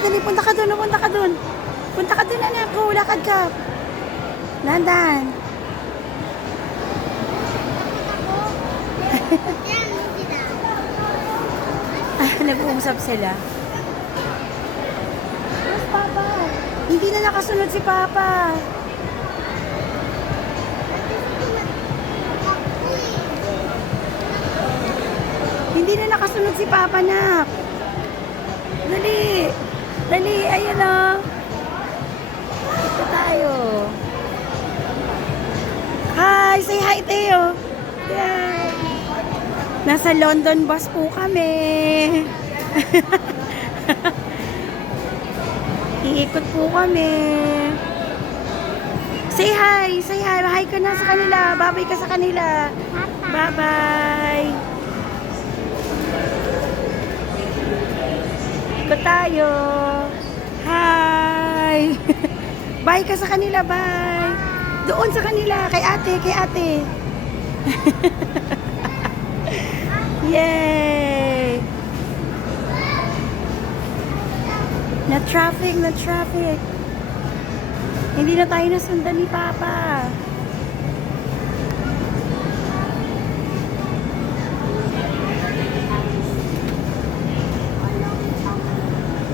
dali. Punta ka dun, punta ka dun. Punta ka dun, anak ko. Lakad ka. Dandan. Nag-uusap sila. Where's Papa? Hindi na nakasunod si Papa. Hindi na nakasunod si Papa, nak. Dali. Dali, ayun o. Ito tayo. Hi, say hi, Teo. Yay. Nasa London bus po kami. Iikot po kami. Say hi, say hi. Hi ka na sa kanila. Babay ka sa kanila. Bye-bye. Ikot tayo. Hi. Bye ka sa kanila, bye. Doon sa kanila, kay ate, kay ate. Yay! Na traffic, na traffic. Hindi na tayo nasundan ni Papa.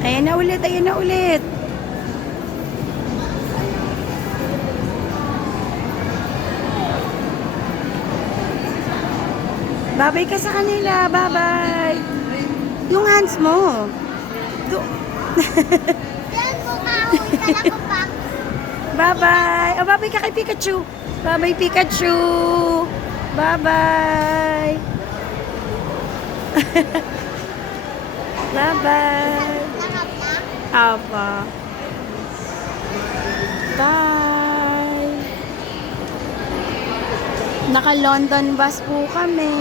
Ayan na ulit, ayan na ulit. Babay ka sa kanila, bye-bye. Yung hands mo. Bye-bye. Oh, bye-bye ka kay Pikachu. Bye-bye, Pikachu. Bye-bye. Bye-bye. Apa. Bye. Naka-London bus po kami.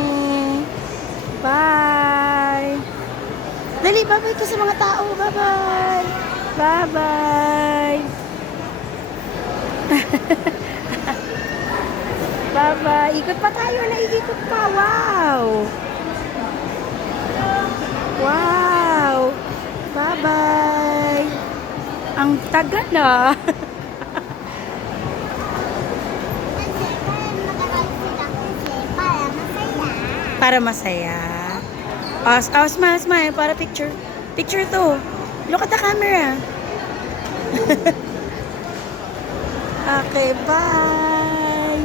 Bye. Dali, bye-bye ka sa mga tao. Bye-bye. Bye-bye. Bye-bye. Ikot pa tayo. Naiikot pa. Wow. Wow. Bye-bye. Ang tagal na. Para masaya. Oh, smile, smile. Para picture. Picture to. Look at the camera. Okay, bye.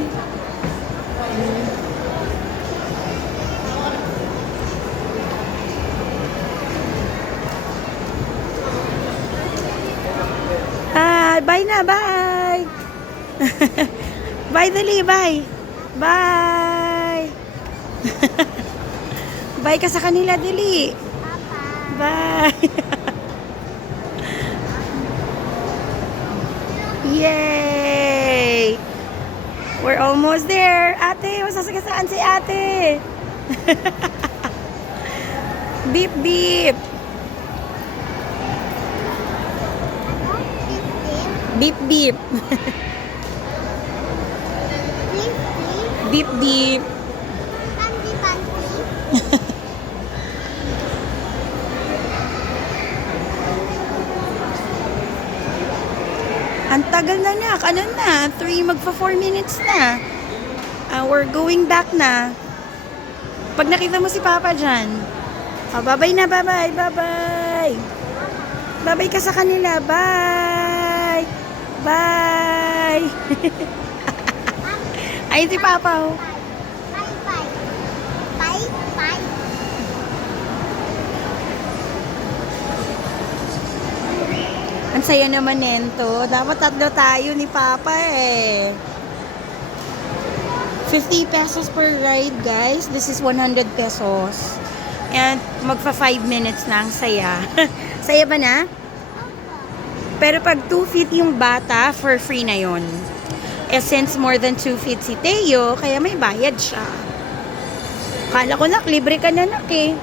Bye na, bye. Bye, dali, bye. Bye. Bye ka sa kanila, dali. Bye. Yay! We're almost there. Ate, masasagasaan si ate. Beep, beep. Beep, beep. Beep, beep. Ang tagal na nak. Ano na? 4 minutes na. We're going back na. Pag nakita mo si Papa dyan. Bye-bye na. Bye-bye. Bye-bye. Bye-bye ka sa kanila. Bye. Bye. Ay, si Papa. Oh. Bye-bye. Bye-bye. Ang saya naman nento. Dapat 3 tayo ni Papa eh. 50 pesos per ride, guys. This is 100 pesos. And magfa 5 minutes na ang saya. Saya ba na? Pero pag 2 feet yung bata, for free na yon. Eh, since more than 2 feet si Teo, kaya may bayad siya. Kala ko nak, libre ka na nak eh.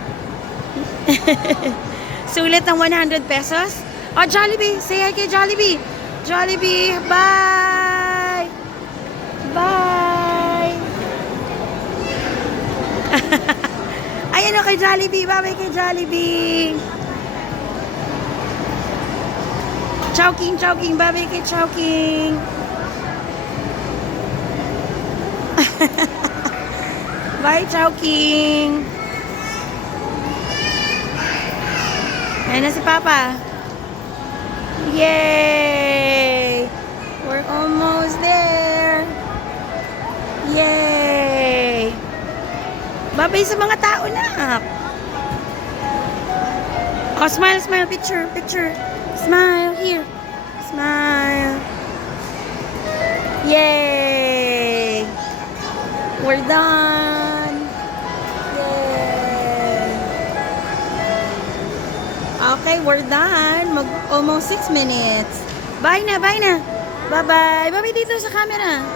Sulit ng 100 pesos? Oh, Jollibee! Say hi kay Jollibee! Jollibee! Bye! Bye! Ayan o kay Jollibee! Bye-bye kay Jollibee! Chowking, Chowking. Bye-bye kay Chowking. Bye, Chowking. Ayan na si Papa. Yay! We're almost there. Yay! Bye-bye sa mga tao na. Oh, smile, smile. Picture, picture. Smile here. Smile. Yay! We're done. Yay! Okay, we're done. Almost 6 minutes. Bye na, bye na. Bye-bye. Bye-bye dito sa camera.